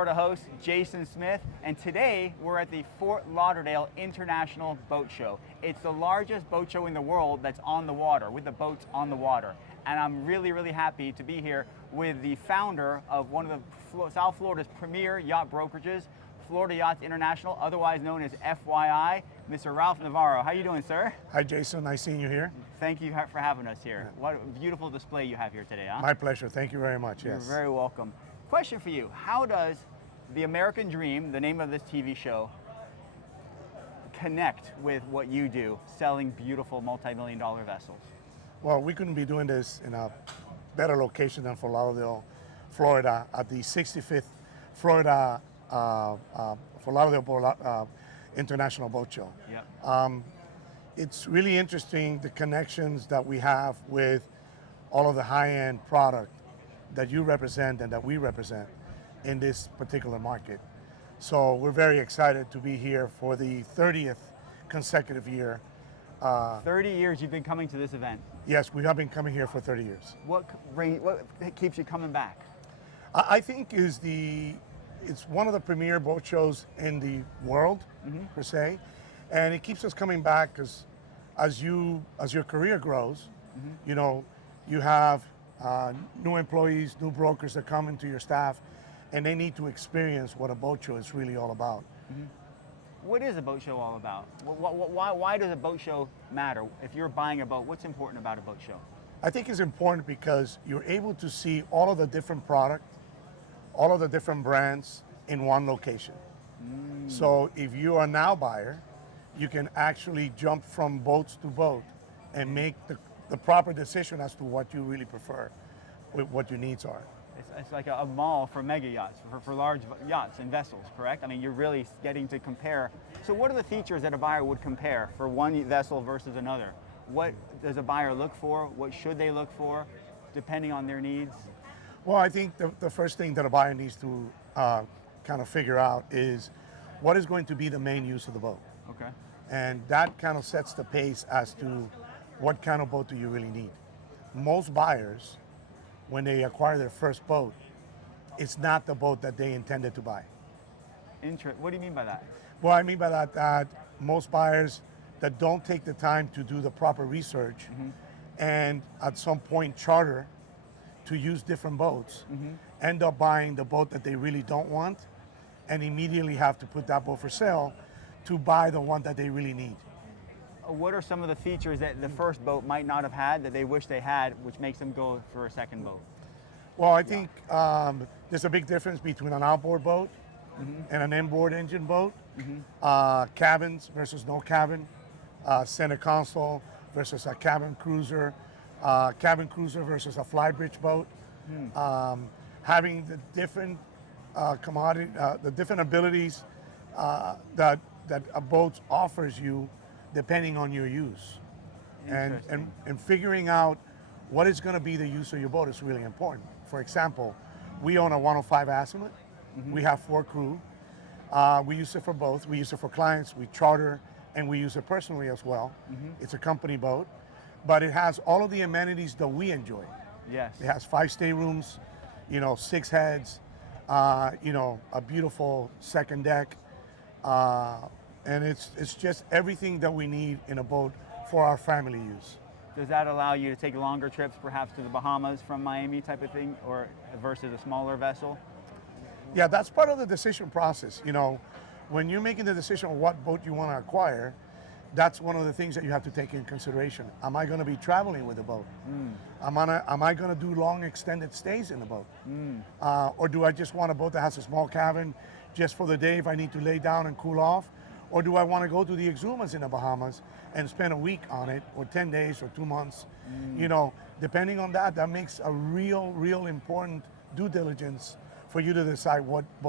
Florida host Jason Smith, and today we're at the Fort Lauderdale International Boat Show. It's the largest boat show in the world that's on the water, with the boats on the water. And I'm really happy to be here with the founder of one of the South Florida's premier yacht brokerages, Florida Yachts International, otherwise known as FYI, Mr. Ralph Navarro. How you doing, sir? Hi, Jason. Nice seeing you here. Thank you for having us here. What a beautiful display you have here today, huh? My pleasure. Thank you very much. Yes. You're very welcome. Question for you. How does the American Dream, the name of this TV show, connect with what you do, selling beautiful multi-million-dollar vessels? Well, we couldn't be doing this in a better location than Fort Lauderdale, Florida, at the 65th Florida Fort Lauderdale International Boat Show. Yep. It's really interesting, the connections that we have with all of the high-end product that you represent and that we represent in this particular market. So we're very excited to be here for the 30th consecutive year. 30 years you've been coming to this event. Yes, we have been coming here for 30 years. What keeps you coming back? I think it's one of the premier boat shows in the world, per se, and it keeps us coming back because as your career grows, you know, you have new employees, new brokers that come into your staff, and they need to experience what a boat show is really all about. What is a boat show all about? Why does a boat show matter? If you're buying a boat, what's important about a boat show? I think it's important because you're able to see all of the different product, all of the different brands in one location. So if you are a now buyer, you can actually jump from boats to boat and make the proper decision as to what you really prefer, what your needs are. It's like a mall for mega yachts, for large yachts and vessels, correct? I mean, you're really getting to compare. So what are the features that a buyer would compare for one vessel versus another? What does a buyer look for? What should they look for, depending on their needs? Well, I think the first thing that a buyer needs to kind of figure out is what is going to be the main use of the boat. Okay. And that kind of sets the pace as to what kind of boat do you really need. Most buyers, when they acquire their first boat, it's not the boat that they intended to buy. What do you mean by that? Well, I mean by that most buyers that don't take the time to do the proper research and at some point charter to use different boats, end up buying the boat that they really don't want and immediately have to put that boat for sale to buy the one that they really need. What are some of the features that the first boat might not have had that they wish they had, which makes them go for a second boat? Well, I think there's a big difference between an outboard boat and an inboard engine boat, cabins versus no cabin, center console versus a cabin cruiser versus a flybridge boat, having the different the different abilities that a boat offers you depending on your use. And figuring out what is going to be the use of your boat is really important. For example, we own a 105 Azimuth. We have 4 crew. We use it for both. We use it for clients, we charter, and we use it personally as well. It's a company boat, but it has all of the amenities that we enjoy. Yes. It has 5 staterooms, 6 heads, a beautiful second deck, and it's just everything that we need in a boat for our family use. Does that allow you to take longer trips, perhaps to the Bahamas from Miami type of thing, or versus a smaller vessel? Yeah, that's part of the decision process. When you're making the decision on what boat you want to acquire, that's one of the things that you have to take in consideration. Am I going to be traveling with the boat? Am I going to do long extended stays in the boat? Or do I just want a boat that has a small cabin just for the day if I need to lay down and cool off? Or do I want to go to the Exumas in the Bahamas and spend a week on it, or 10 days, or 2 months? Depending on that makes a real important due diligence for you to decide what boat